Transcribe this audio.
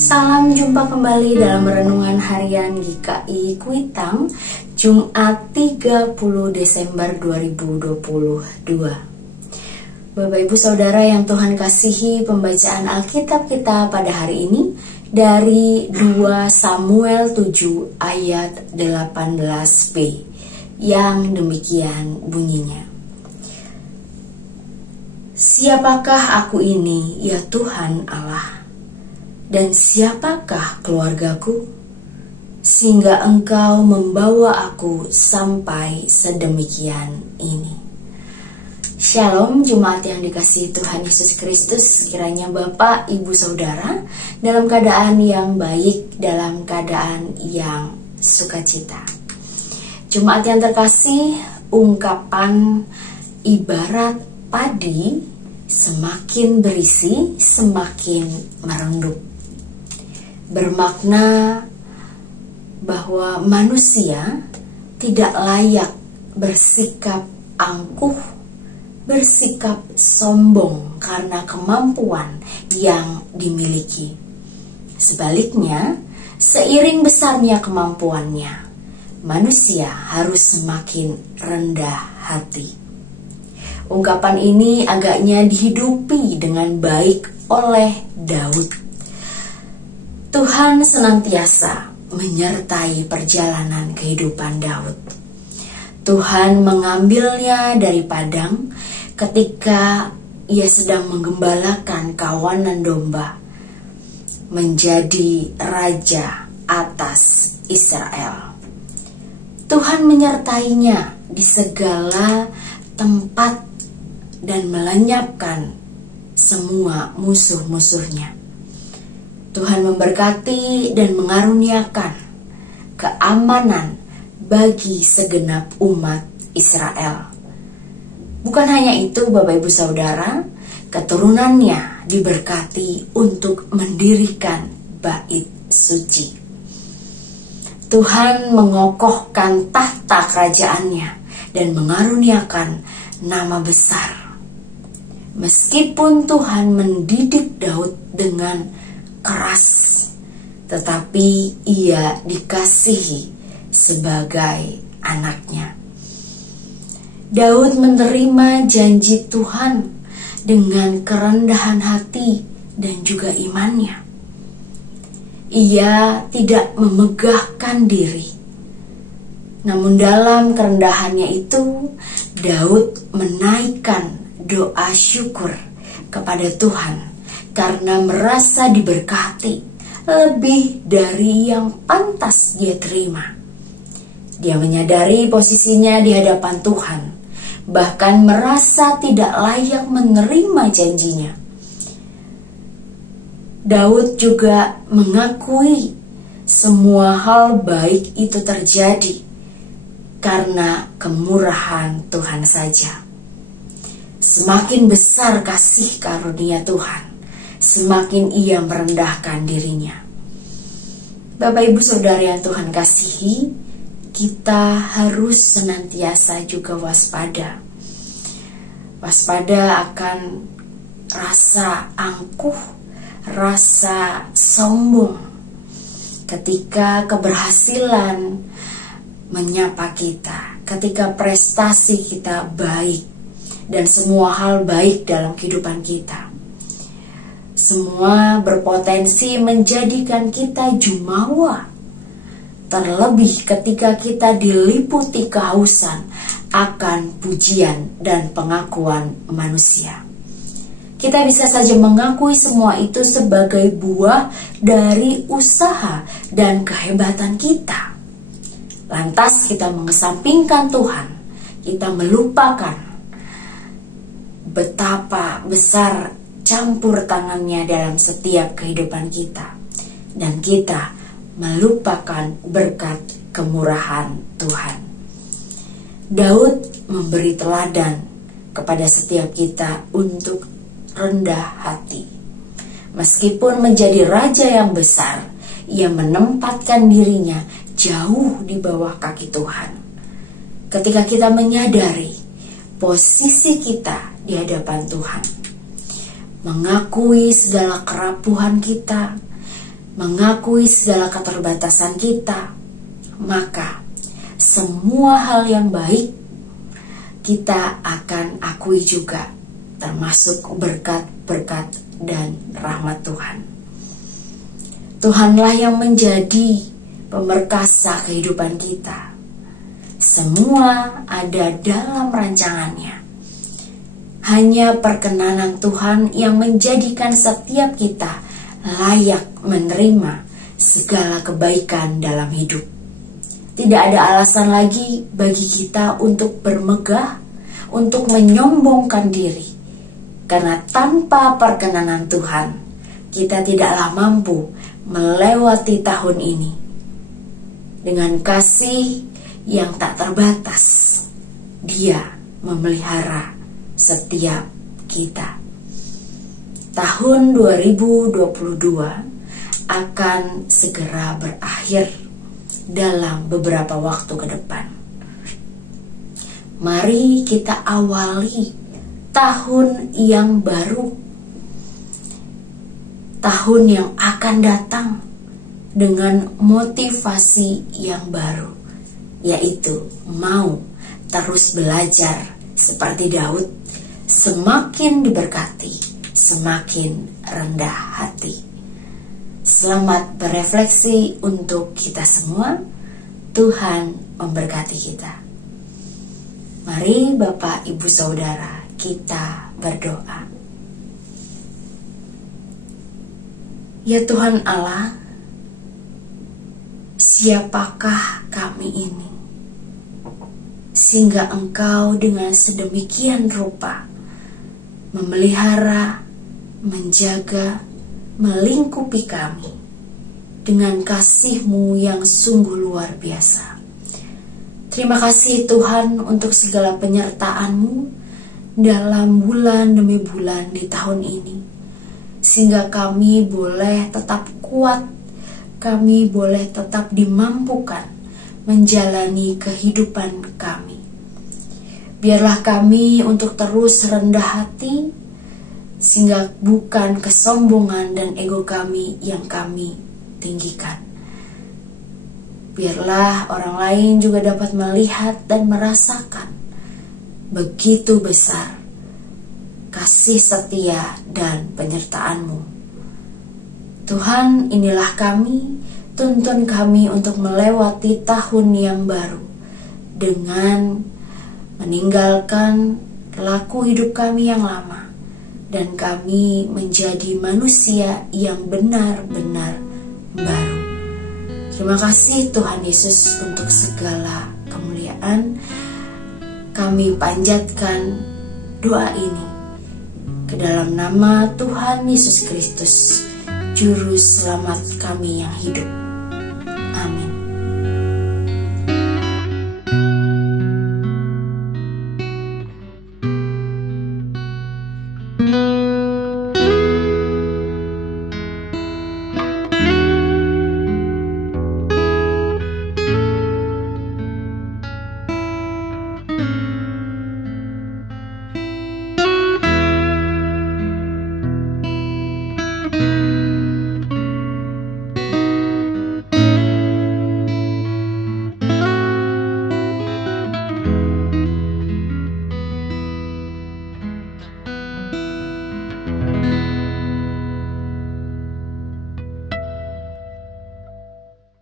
Salam jumpa kembali dalam Renungan Harian GKI Kuitang, Jumat 30 Desember 2022. Bapak Ibu Saudara yang Tuhan kasihi, pembacaan Alkitab kita pada hari ini dari 2 Samuel 7 ayat 18b yang demikian bunyinya. Siapakah aku ini, ya Tuhan Allah? Dan siapakah keluargaku, sehingga Engkau membawa aku sampai sedemikian ini? Shalom jemaat yang dikasihi Tuhan Yesus Kristus. Kiranya Bapak, Ibu, Saudara dalam keadaan yang baik, dalam keadaan yang sukacita. Jemaat yang terkasih, ungkapan ibarat padi semakin berisi, semakin merenduk. Bermakna bahwa manusia tidak layak bersikap angkuh, bersikap sombong karena kemampuan yang dimiliki. Sebaliknya, seiring besarnya kemampuannya, manusia harus semakin rendah hati. Ungkapan ini agaknya dihidupi dengan baik oleh Daud. Tuhan senantiasa menyertai perjalanan kehidupan Daud. Tuhan mengambilnya dari padang ketika ia sedang menggembalakan kawanan domba, menjadi raja atas Israel. Tuhan menyertainya di segala tempat dan melenyapkan semua musuh-musuhnya. Tuhan memberkati dan mengaruniakan keamanan bagi segenap umat Israel. Bukan hanya itu, Bapak Ibu Saudara, keturunannya diberkati untuk mendirikan bait suci. Tuhan mengokohkan tahta kerajaannya dan mengaruniakan nama besar. Meskipun Tuhan mendidik Daud dengan keras, tetapi ia dikasihi sebagai anaknya. Daud menerima janji Tuhan dengan kerendahan hati dan juga imannya. Ia tidak memegahkan diri, namun dalam kerendahannya itu Daud menaikkan doa syukur kepada Tuhan karena merasa diberkati lebih dari yang pantas dia terima. Dia menyadari posisinya di hadapan Tuhan, bahkan merasa tidak layak menerima janjinya. Daud juga mengakui semua hal baik itu terjadi karena kemurahan Tuhan saja. Semakin besar kasih karunia Tuhan, semakin ia merendahkan dirinya. Bapak Ibu Saudara yang Tuhan kasihi, kita harus senantiasa juga waspada. Waspada akan rasa angkuh, rasa sombong ketika keberhasilan menyapa kita, ketika prestasi kita baik dan semua hal baik dalam kehidupan kita. Semua berpotensi menjadikan kita jumawa, terlebih ketika kita diliputi kehausan akan pujian dan pengakuan manusia. Kita bisa saja mengakui semua itu sebagai buah dari usaha dan kehebatan kita. Lantas kita mengesampingkan Tuhan, kita melupakan betapa besar campur tangannya dalam setiap kehidupan kita, dan kita melupakan berkat kemurahan Tuhan. Daud memberi teladan kepada setiap kita untuk rendah hati. Meskipun menjadi raja yang besar, ia menempatkan dirinya jauh di bawah kaki Tuhan. Ketika kita menyadari posisi kita di hadapan Tuhan, mengakui segala kerapuhan kita, mengakui segala keterbatasan kita, maka semua hal yang baik kita akan akui juga, termasuk berkat-berkat dan rahmat Tuhan. Tuhanlah yang menjadi pemerkasa kehidupan kita. Semua ada dalam rancangannya. Hanya perkenanan Tuhan yang menjadikan setiap kita layak menerima segala kebaikan dalam hidup. Tidak ada alasan lagi bagi kita untuk bermegah, untuk menyombongkan diri. Karena tanpa perkenanan Tuhan, kita tidaklah mampu melewati tahun ini. Dengan kasih yang tak terbatas, Dia memelihara setiap kita. Tahun 2022 akan segera berakhir dalam beberapa waktu ke depan. Mari kita awali tahun yang baru, tahun yang akan datang dengan motivasi yang baru, yaitu mau terus belajar seperti Daud, semakin diberkati, semakin rendah hati. Selamat berefleksi untuk kita semua. Tuhan memberkati kita. Mari Bapak, Ibu, Saudara, kita berdoa. Ya Tuhan Allah, siapakah kami ini, sehingga Engkau dengan sedemikian rupa memelihara, menjaga, melingkupi kami dengan kasih-Mu yang sungguh luar biasa. Terima kasih Tuhan untuk segala penyertaan-Mu dalam bulan demi bulan di tahun ini, sehingga kami boleh tetap kuat, kami boleh tetap dimampukan menjalani kehidupan kami. Biarlah kami untuk terus rendah hati, sehingga bukan kesombongan dan ego kami yang kami tinggikan. Biarlah orang lain juga dapat melihat dan merasakan begitu besar kasih setia dan penyertaan-Mu. Tuhan, inilah kami, tuntun kami untuk melewati tahun yang baru dengan meninggalkan laku hidup kami yang lama, dan kami menjadi manusia yang benar-benar baru. Terima kasih Tuhan Yesus untuk segala kemuliaan. Kami panjatkan doa ini ke dalam nama Tuhan Yesus Kristus, Juru Selamat kami yang hidup.